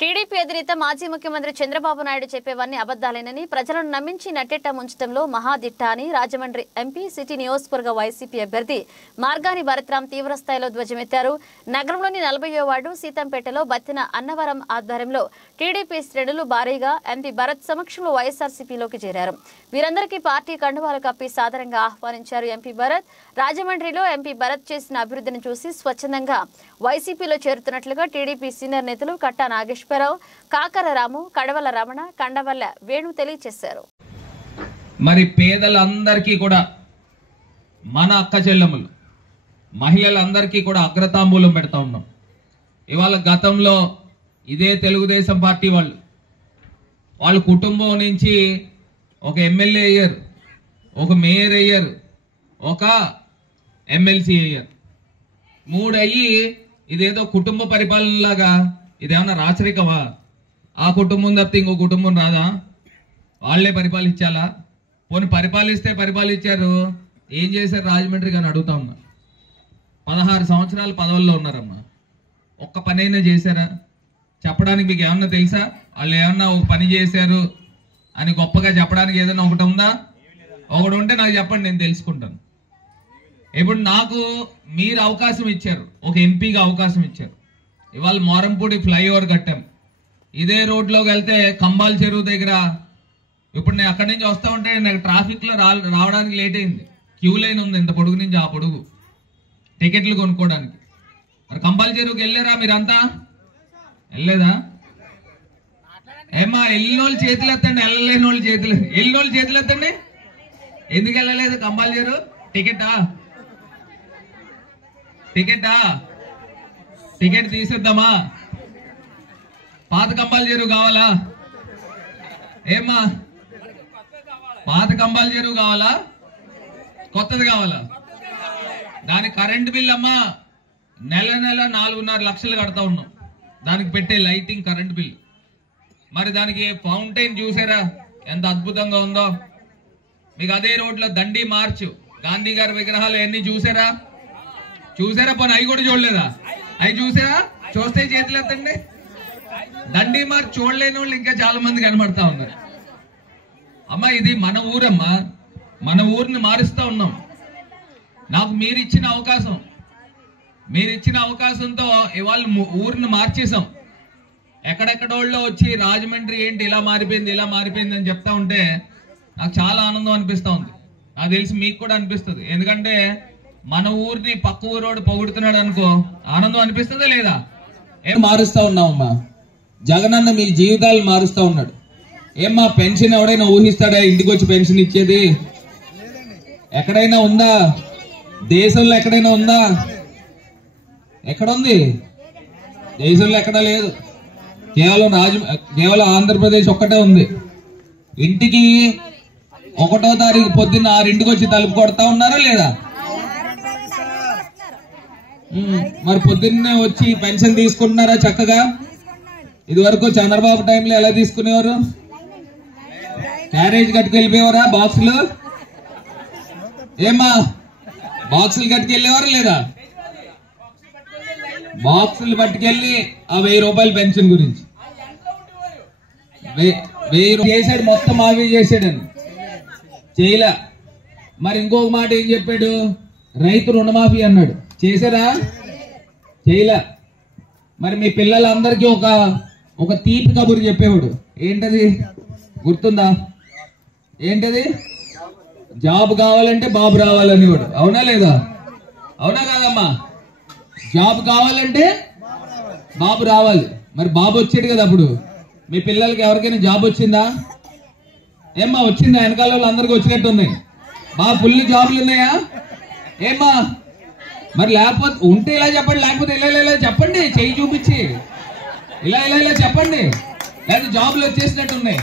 TDP అధినేత మాజీ ముఖ్యమంత్రి చంద్రబాబు నాయుడు చెప్పేవన్నీ అబద్దాలేనని ప్రజలను నమ్మించి నట్టెట్ట ముంచడంలో మహాదిట్ట అని రాజమండ్రి ఎంపీ సిటీ నియోజకవర్గ వైసీపీ అభ్యర్థి మార్గాని భరత్రాం తీవ్రస్థాయిలో ధ్వజమెత్తారు. నగరంలోని 40వ వార్డు సీతంపేటలో బత్తిన అన్నవరం ఆధ్వర్యంలో టీడీపీ శ్రేణులు భారీగా ఎంపీ భరత్ సమక్షంలో వైఎస్ఆర్సీపీలోకి చేరారు. వీరందరికీ పార్టీ కండువాలు కప్పి సాదరంగా ఆహ్వానించారు. ఎంపీ భరత్ రాజమండ్రిలో ఎంపీ భరత్ చేసిన అభివృద్ధిని చూసి స్వచ్ఛందంగా వైసీపీలో చేరుతున్నట్లుగా టీడీపీ సీనియర్ నేతలు కట్టా నాగేశ్వరరావు, కాకర రాము, కడవల రమణ, కండవల్ల వేణు తెలియజేశారు. మరి పేదలందరికీ కూడా మన అక్క చెల్లెములు మహిళలందరికీ కూడా అగ్రతాంబూలం పెడతా ఉన్నాం. ఇవాళ గతంలో ఇదే తెలుగుదేశం పార్టీ వాళ్ళ కుటుంబం నుంచి ఒక ఎమ్మెల్యే అయ్యారు, ఒక మేయర్ అయ్యారు, ఒక ఎమ్మెల్సీ అయ్యారు. 3 అయ్యి ఇదేదో కుటుంబ పరిపాలనలాగా ఇదేమన్నా రాచరికమా? ఆ కుటుంబం తప్పితే ఇంకో కుటుంబం రాదా? వాళ్లే పరిపాలించాలా? పోనీ పరిపాలిస్తే పరిపాలించారు, ఏం చేశారు రాజమండ్రి అని అడుగుతా ఉన్నా. 16 సంవత్సరాలు పదవుల్లో ఉన్నారమ్మా, ఒక్క పనైనా చేశారా? చెప్పడానికి మీకు ఏమన్నా తెలుసా? వాళ్ళు ఏమన్నా ఒక పని చేశారు అని గొప్పగా చెప్పడానికి ఏదైనా ఒకటి ఉందా? ఒకటి ఉంటే నాకు చెప్పండి, నేను తెలుసుకుంటాను. ఇప్పుడు నాకు మీరు అవకాశం ఇచ్చారు, ఒక ఎంపీగా అవకాశం ఇచ్చారు. ఇవాళ మోరంపూడి ఫ్లైఓవర్ కట్టాం. ఇదే రోడ్లోకి వెళ్తే కంబాల్ చెరువు దగ్గర ఇప్పుడు నేను అక్కడి నుంచి వస్తా ఉంటే నాకు ట్రాఫిక్ లో రావడానికి లేట్ అయింది. క్యూ లైన్ ఉంది ఇంత పొడుగు నుంచి ఆ పొడుగు టికెట్లు కొనుక్కోవడానికి. మరి కంబాల్ చెరువుకి వెళ్ళారా మీరంతా? వెళ్ళలేదా? ఏమా వెళ్ళిన వాళ్ళు చేతులు ఎత్తండి, వెళ్ళలేని వాళ్ళు చేతులు, వెళ్ళిన వాళ్ళు చేతులు ఎత్తండి. ఎందుకు వెళ్ళలేదు కంబాల్ చెరువు? టికెట్ తీసేద్దామా? పాత కంబాల్ చెరువు కావాలా? ఏమ్మా పాత కంబాల్ చెరువు కావాలా, కొత్తది కావాలా? దానికి కరెంటు బిల్ అమ్మా నెల 4.5 లక్షలు కడతా ఉన్నాం. దానికి పెట్టే లైటింగ్ కరెంటు బిల్. మరి దానికి ఫౌంటైన్ చూసారా ఎంత అద్భుతంగా ఉందో? మీకు అదే రోడ్లో దండి మార్చ్, గాంధీ గారి విగ్రహాలు ఎన్ని చూసారా? పోనీ అవి కూడా చూడలేదా? అవి చూసారా? చూస్తే చేతులు ఎత్తండి. దండి మార్చ్ చూడలేని వాళ్ళు ఇంకా చాలా మంది కనబడతా ఉన్నారు. అమ్మా ఇది మన ఊరమ్మా, మన ఊరిని మారుస్తా ఉన్నాం. నాకు మీరిచ్చిన అవకాశంతో ఇవాళ ఊరిని మార్చేసాం. ఎక్కడెక్కడోళ్ళో వచ్చి రాజమండ్రి ఏంటి ఇలా మారిపోయింది అని చెప్తా ఉంటే నాకు చాలా ఆనందం అనిపిస్తా ఉంది. నాకు తెలిసి మీకు కూడా అనిపిస్తుంది. ఎందుకంటే మన ఊరిని పక్క ఊరోడు పొగుడుతున్నాడు అనుకో, ఆనందం అనిపిస్తుందా లేదా? ఏం మారుస్తా ఉన్నామమ్మా, జగనన్న మీ జీవితాలు మారుస్తా ఉన్నాడు. ఏమ్మా పెన్షన్ ఎవడైనా ఊహిస్తాడా ఇంటికి వచ్చి పెన్షన్ ఇచ్చేది? ఎక్కడైనా ఉందా? దేశంలో ఎక్కడైనా ఉందా? ఎక్కడుంది? దేశంలో ఎక్కడా లేదు. కేవలం ఆంధ్రప్రదేశ్ ఒక్కటే ఉంది. ఇంటికి 1వ తారీఖు పొద్దున్న 6ంటికి వచ్చి తలుపు కొడతా ఉన్నారా లేదా? మరి పొద్దున్నే వచ్చి పెన్షన్ తీసుకుంటున్నారా చక్కగా? ఇది వరకు చంద్రబాబు టైంలో ఎలా తీసుకునేవారు? క్యారేజ్ కట్టుకెళ్ళిపోయేవారా? బాక్సులు ఏమా బాక్సులు కట్టుకెళ్ళేవారా లేదా? బాక్సులు పట్టుకెళ్ళి ఆ 1000 రూపాయల పెన్షన్ గురించి 1000 చేశాడు, మొత్తం మాఫీ చేశాడని చేయలే. మరి ఇంకొక మాట ఏం చెప్పాడు? రైతు రుణమాఫీ అన్నాడు, చేశారా? చేయలే. మరి మీ పిల్లలందరికీ ఒక తీపి కబురు చెప్పేవాడు. ఏంటది గుర్తుందా? ఏంటది? జాబ్ కావాలంటే బాబు రావాలనేవాడు. అవునా లేదా? అవునా కాదమ్మా? జాబ్ కావాలంటే బాబు రావాలి. మరి బాబు వచ్చాడు కదా. అప్పుడు మీ పిల్లలకి ఎవరికైనా జాబ్ వచ్చిందా? ఏమ్మా వచ్చిందా? వెనకాల వాళ్ళు అందరికి వచ్చినట్టు ఉన్నాయి. బాగా ఫుల్ జాబులు ఉన్నాయా? ఏమ్మా మరి లేకపోతే ఉంటే ఇలా చెప్పండి, లేకపోతే ఇలా చెప్పండి, చెయ్యి చూపించి ఇలా చెప్పండి. లేదా జాబులు వచ్చేసినట్టు ఉన్నాయి.